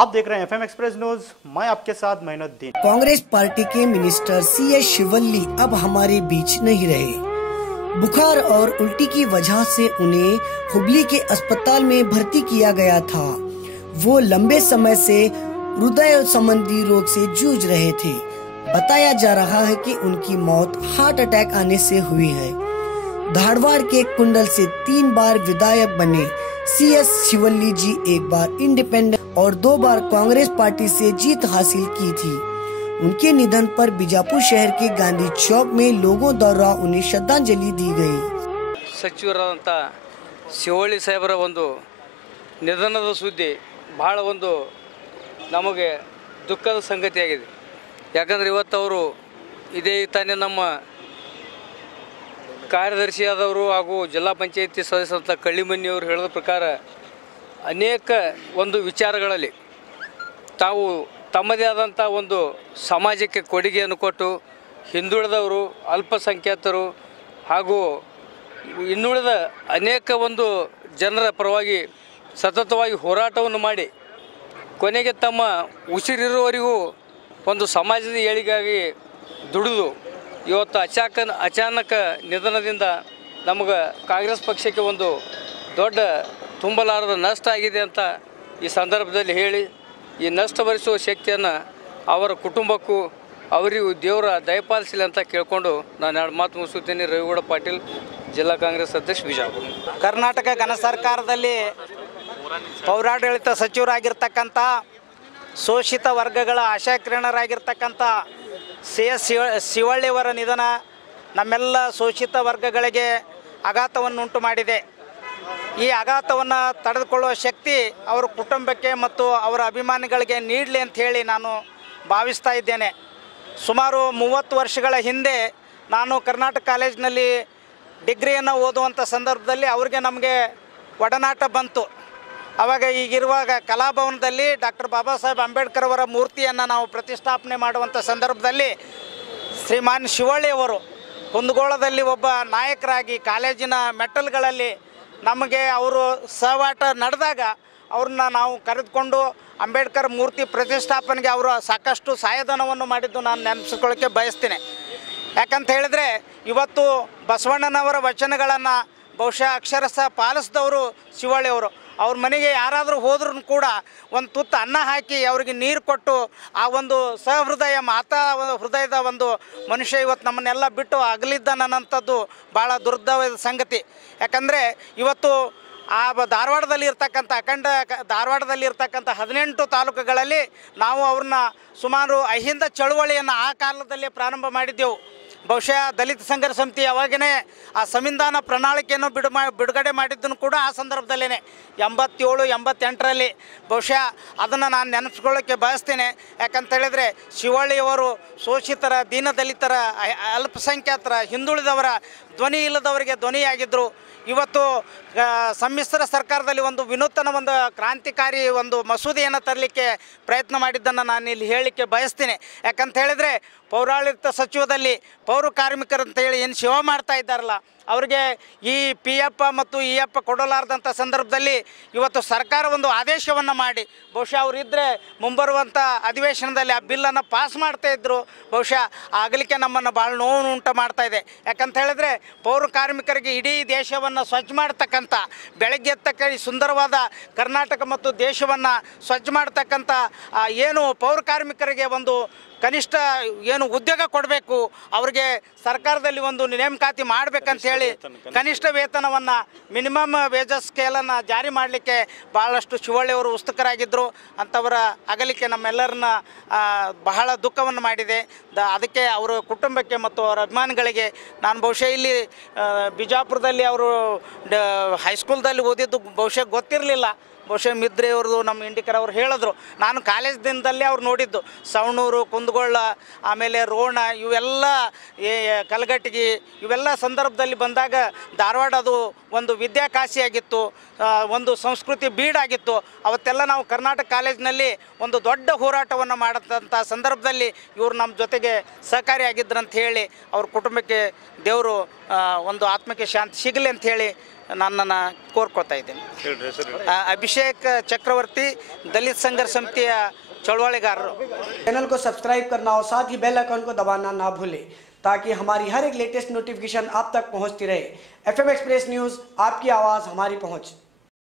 आप देख रहे हैं एफएम एक्सप्रेस न्यूज, मैं आपके साथ मोइनुद्दीन। कांग्रेस पार्टी के मिनिस्टर CS शिवल्ली अब हमारे बीच नहीं रहे। बुखार और उल्टी की वजह से उन्हें हुबली के अस्पताल में भर्ती किया गया था। वो लंबे समय से हृदय संबंधी रोग से जूझ रहे थे। बताया जा रहा है कि उनकी मौत हार्ट अटैक आने से हुई है। धारवाड़ के कुंडल से 3 बार विधायक बने CS शिवल्ली जी एक बार इंडिपेंडेंट और 2 बार कांग्रेस पार्टी से जीत हासिल की थी। उनके निधन पर बीजापुर शहर के गांधी चौक में लोगों द्वारा उन्हें श्रद्धांजलि दी गई। सचिवराದಂತ ಶಿವಳ್ಳಿ ಸಾಹೇಬರ ಒಂದು ನಿಧನದ ಸುದ್ದಿ ಬಹಳ ಒಂದು ನಮಗೆ ದುಃಖದ ಸಂಗತಿಯಾಗಿದೆ. ಯಾಕಂದ್ರೆ ಇವತ್ತು ಅವರು ಇದೇ ತಾನೇ ನಮ್ಮ ಕಾರ್ಯದರ್ಶಿಯಾದವರು ಹಾಗೂ ಜಿಲ್ಲಾ ಪಂಚಾಯತಿ ಸದಸ್ಯರಂತ ಕಳ್ಳಿಮನಿಯವರು ಹೇಳಿದ ಪ್ರಕಾರ ಅನೇಕ ಒಂದು ವಿಚಾರಗಳಲ್ಲಿ ತಾವು ತಮ್ಮದೇ ಆದಂಥ ಒಂದು ಸಮಾಜಕ್ಕೆ ಕೊಡುಗೆಯನ್ನು ಕೊಟ್ಟು ಹಿಂದುಳಿದವರು, ಅಲ್ಪಸಂಖ್ಯಾತರು ಹಾಗೂ ಇನ್ನುಳಿದ ಅನೇಕ ಒಂದು ಜನರ ಪರವಾಗಿ ಸತತವಾಗಿ ಹೋರಾಟವನ್ನು ಮಾಡಿ ಕೊನೆಗೆ ತಮ್ಮ ಉಸಿರಿರುವವರೆಗೂ ಒಂದು ಸಮಾಜದ ಏಳಿಗೆಗಾಗಿ ದುಡಿದು ಇವತ್ತು ಅಚಾನಕ ನಿಧನದಿಂದ ನಮಗೆ ಕಾಂಗ್ರೆಸ್ ಪಕ್ಷಕ್ಕೆ ಒಂದು ದೊಡ್ಡ ತುಂಬಲಾರದ ನಷ್ಟ ಆಗಿದೆ ಅಂತ ಈ ಸಂದರ್ಭದಲ್ಲಿ ಹೇಳಿ, ಈ ನಷ್ಟ ಭರಿಸುವ ಶಕ್ತಿಯನ್ನು ಅವರ ಕುಟುಂಬಕ್ಕೂ ಅವರಿಗೂ ದೇವರ ದಯಪಾಲಿಸಲಿ ಅಂತ ಕೇಳಿಕೊಂಡು ನಾನು 2 ಮಾತು ಮುಗಿಸುತ್ತೇನೆ. ರವಿಗೌಡ ಪಾಟೀಲ್, ಜಿಲ್ಲಾ ಕಾಂಗ್ರೆಸ್ ಅಧ್ಯಕ್ಷ, ಬಿಜಾಪುರ. ಕರ್ನಾಟಕ ಘನ ಸರ್ಕಾರದಲ್ಲಿ ಪೌರಾಡಳಿತ ಸಚಿವರಾಗಿರ್ತಕ್ಕಂಥ ಶೋಷಿತ ವರ್ಗಗಳ ಆಶಾಕಿರಣರಾಗಿರ್ತಕ್ಕಂಥ CS ಶಿವಳ್ಳಿಯವರ ನಿಧನ ನಮ್ಮೆಲ್ಲ ಶೋಷಿತ ವರ್ಗಗಳಿಗೆ ಆಘಾತವನ್ನುಂಟು ಮಾಡಿದೆ. ಈ ಆಘಾತವನ್ನು ತಡೆದುಕೊಳ್ಳುವ ಶಕ್ತಿ ಅವರ ಕುಟುಂಬಕ್ಕೆ ಮತ್ತು ಅವರ ಅಭಿಮಾನಿಗಳಿಗೆ ನೀಡಲಿ ಅಂತ ಹೇಳಿ ನಾನು ಭಾವಿಸ್ತಾ ಇದ್ದೇನೆ. ಸುಮಾರು 30 ವರ್ಷಗಳ ಹಿಂದೆ ನಾನು ಕರ್ನಾಟಕ ಕಾಲೇಜಿನಲ್ಲಿ ಡಿಗ್ರಿಯನ್ನು ಓದುವಂಥ ಸಂದರ್ಭದಲ್ಲಿ ಅವ್ರಿಗೆ ನಮಗೆ ಒಡನಾಟ ಬಂತು. ಆವಾಗ ಈಗಿರುವಾಗ ಕಲಾಭವನದಲ್ಲಿ ಡಾಕ್ಟರ್ ಬಾಬಾ ಸಾಹೇಬ್ ಅಂಬೇಡ್ಕರ್ ಅವರ ಮೂರ್ತಿಯನ್ನು ನಾವು ಪ್ರತಿಷ್ಠಾಪನೆ ಮಾಡುವಂಥ ಸಂದರ್ಭದಲ್ಲಿ ಶ್ರೀಮಾನ್ ಶಿವಳ್ಳಿಯವರು ಕುಂದಗೋಳದಲ್ಲಿ ಒಬ್ಬ ನಾಯಕರಾಗಿ ಕಾಲೇಜಿನ ಮೆಟ್ಟಲ್ಗಳಲ್ಲಿ ನಮಗೆ ಅವರು ಸಹವಾಟ ನಡೆದಾಗ ಅವ್ರನ್ನ ನಾವು ಕರೆದುಕೊಂಡು ಅಂಬೇಡ್ಕರ್ ಮೂರ್ತಿ ಪ್ರತಿಷ್ಠಾಪನೆಗೆ ಅವರು ಸಾಕಷ್ಟು ಸಹಾಯಧನವನ್ನು ಮಾಡಿದ್ದು ನಾನು ನೆನಪಿಸ್ಕೊಳ್ಳೋಕ್ಕೆ ಬಯಸ್ತೀನಿ. ಯಾಕಂತ ಹೇಳಿದರೆ ಇವತ್ತು ಬಸವಣ್ಣನವರ ವಚನಗಳನ್ನು ಬಹುಶಃ ಅಕ್ಷರಶಃ ಪಾಲಿಸಿದವರು ಶಿವಳ್ಳಿಯವರು. ಅವ್ರ ಮನೆಗೆ ಯಾರಾದರೂ ಹೋದ್ರೂ ಕೂಡ ಒಂದು ತುತ್ತು ಅನ್ನ ಹಾಕಿ ಅವ್ರಿಗೆ ನೀರು ಕೊಟ್ಟು ಆ ಒಂದು ಸಹೃದಯ ಮಾತಾ ಹೃದಯದ ಒಂದು ಮನುಷ್ಯ ಇವತ್ತು ನಮ್ಮನ್ನೆಲ್ಲ ಬಿಟ್ಟು ಅಗಲಿದ್ದಾನಂಥದ್ದು ಭಾಳ ದುರ್ದೈವದ ಸಂಗತಿ. ಯಾಕಂದರೆ ಇವತ್ತು ಆ ಧಾರವಾಡದಲ್ಲಿ ಇರ್ತಕ್ಕಂಥ ಧಾರವಾಡದಲ್ಲಿ ಇರ್ತಕ್ಕಂಥ 18 ತಾಲೂಕುಗಳಲ್ಲಿ ನಾವು ಅವ್ರನ್ನ ಸುಮಾರು ಅಹಿಂದ ಚಳುವಳಿಯನ್ನು ಆ ಕಾಲದಲ್ಲೇ ಪ್ರಾರಂಭ ಮಾಡಿದ್ದೆವು. ಬಹುಶಃ ದಲಿತ ಸಂಘರ್ಷ ಸಮಿತಿ ಅವಾಗೇ ಆ ಸಂವಿಧಾನ ಪ್ರಣಾಳಿಕೆಯನ್ನು ಬಿಡುಗಡೆ ಮಾಡಿದ್ದನ್ನು ಕೂಡ ಆ ಸಂದರ್ಭದಲ್ಲೇ 87-88ರಲ್ಲಿ. ಬಹುಶಃ ಅದನ್ನು ನಾನು ನೆನಪಿಸ್ಕೊಳ್ಳೋಕ್ಕೆ ಬಯಸ್ತೇನೆ. ಯಾಕಂತ ಹೇಳಿದರೆ ಶಿವಳ್ಳಿಯವರು ಶೋಷಿತರ, ದೀನದಲಿತರ, ಅಲ್ಪಸಂಖ್ಯಾತರ, ಹಿಂದುಳಿದವರ, ಧ್ವನಿ ಇಲ್ಲದವರಿಗೆ ಧ್ವನಿಯಾಗಿದ್ದರು. ಇವತ್ತು ಸಮ್ಮಿಶ್ರ ಸರ್ಕಾರದಲ್ಲಿ ಒಂದು ವಿನೂತನ ಒಂದು ಕ್ರಾಂತಿಕಾರಿ ಒಂದು ಮಸೂದೆಯನ್ನು ತರಲಿಕ್ಕೆ ಪ್ರಯತ್ನ ಮಾಡಿದ್ದನ್ನು ನಾನು ಇಲ್ಲಿ ಹೇಳಲಿಕ್ಕೆ ಬಯಸ್ತೀನಿ. ಯಾಕಂತ ಹೇಳಿದರೆ ಪೌರಾಡಳಿತ ಸಚಿವದಲ್ಲಿ ಪೌರ ಕಾರ್ಮಿಕರಂತ ಹೇಳಿ ಏನು ಸೇವೆ ಮಾಡ್ತಾ ಇದ್ದಾರಲ್ಲ ಅವರಿಗೆ ಈ PF ಮತ್ತು EF ಕೊಡಲಾರದಂಥ ಸಂದರ್ಭದಲ್ಲಿ ಇವತ್ತು ಸರ್ಕಾರ ಒಂದು ಆದೇಶವನ್ನು ಮಾಡಿ ಬಹುಶಃ ಅವರಿದ್ದರೆ ಮುಂಬರುವಂಥ ಅಧಿವೇಶನದಲ್ಲಿ ಆ ಬಿಲ್ಲನ್ನು ಪಾಸ್ ಮಾಡ್ತಾಯಿದ್ರು. ಬಹುಶಃ ಆಗಲಿಕ್ಕೆ ನಮ್ಮನ್ನು ಭಾಳ ನೋವು ಉಂಟು ಮಾಡ್ತಾ ಇದೆ. ಯಾಕಂತ ಹೇಳಿದ್ರೆ ಪೌರ ಕಾರ್ಮಿಕರಿಗೆ ಇಡೀ ದೇಶವನ್ನು ಸ್ವಚ್ಛ ಮಾಡ್ತಕ್ಕಂಥ, ಬೆಳಗ್ಗೆ ಎತ್ತಕ್ಕ ಸುಂದರವಾದ ಕರ್ನಾಟಕ ಮತ್ತು ದೇಶವನ್ನು ಸ್ವಚ್ಛ ಮಾಡ್ತಕ್ಕಂಥ ಏನು ಪೌರ ಕಾರ್ಮಿಕರಿಗೆ ಒಂದು ಕನಿಷ್ಠ ಏನು ಉದ್ಯೋಗ ಕೊಡಬೇಕು, ಅವ್ರಿಗೆ ಸರ್ಕಾರದಲ್ಲಿ ಒಂದು ನೇಮಕಾತಿ ಮಾಡಬೇಕಂತ ಹೇಳಿ ಕನಿಷ್ಠ ವೇತನವನ್ನು ಮಿನಿಮಮ್ ವೇಜಸ್ ಸ್ಕೇಲನ್ನು ಜಾರಿ ಮಾಡಲಿಕ್ಕೆ ಭಾಳಷ್ಟು ಶಿವಳ್ಳಿಯವರು ಉತ್ಸುಕರಾಗಿದ್ದರು. ಅಂಥವರ ಅಗಲಿಕೆ ನಮ್ಮೆಲ್ಲರನ್ನ ಬಹಳ ದುಃಖವನ್ನು ಮಾಡಿದೆ. ಅದಕ್ಕೆ ಅವರ ಕುಟುಂಬಕ್ಕೆ ಮತ್ತು ಅವರ ಅಭಿಮಾನಿಗಳಿಗೆ ನಾನು ಬಹುಶಃ ಇಲ್ಲಿ ಬಿಜಾಪುರದಲ್ಲಿ ಅವರು ಹೈಸ್ಕೂಲ್ದಲ್ಲಿ ಓದಿದ್ದು ಬಹುಶಃ ಗೊತ್ತಿರಲಿಲ್ಲ. ಬಹುಶಃ ಮಿದ್ರೆಯವ್ರದ್ದು ನಮ್ಮ ಇಂಡಿಕರ್ ಅವ್ರು ಹೇಳಿದ್ರು. ನಾನು ಕಾಲೇಜ್ ದಿನದಲ್ಲೇ ಅವ್ರು ನೋಡಿದ್ದು. ಸವಣೂರು, ಕುಂದಗೋಳ, ಆಮೇಲೆ ರೋಣ, ಇವೆಲ್ಲ ಕಲಘಟಗಿ, ಇವೆಲ್ಲ ಸಂದರ್ಭದಲ್ಲಿ ಬಂದಾಗ ಧಾರವಾಡ ಅದು ಒಂದು ವಿದ್ಯಾಕಾಶಿಯಾಗಿತ್ತು, ಒಂದು ಸಂಸ್ಕೃತಿ ಬೀಡಾಗಿತ್ತು. ಅವತ್ತೆಲ್ಲ ನಾವು ಕರ್ನಾಟಕ ಕಾಲೇಜಿನಲ್ಲಿ ಒಂದು ದೊಡ್ಡ ಹೋರಾಟವನ್ನು ಮಾಡತಂಥ ಸಂದರ್ಭದಲ್ಲಿ ಇವರು ನಮ್ಮ ಜೊತೆಗೆ ಸಹಕಾರಿಯಾಗಿದ್ದರಂತ ಹೇಳಿ ಅವ್ರ ಕುಟುಂಬಕ್ಕೆ ದೇವರು ಒಂದು ಆತ್ಮಕ್ಕೆ ಶಾಂತಿ ಸಿಗಲಿ ಅಂತ ಹೇಳಿ ನನ್ನನ್ನು ಕೋರ್ಕೊಳ್ತಾ ಇದ್ದೀನಿ. ಅಭಿಷೇಕ್ ಚಕ್ರವರ್ತಿ, ದಲಿತ ಸಂಘರ್ಷ ಸಮಿತಿಯ चौड़वालेगार। चैनल को सब्सक्राइब करना और साथ ही बेल आइकन को दबाना ना भूलें ताकि हमारी हर एक लेटेस्ट नोटिफिकेशन आप तक पहुंचती रहे। FM एक्सप्रेस न्यूज़, आपकी आवाज़ हमारी पहुंच।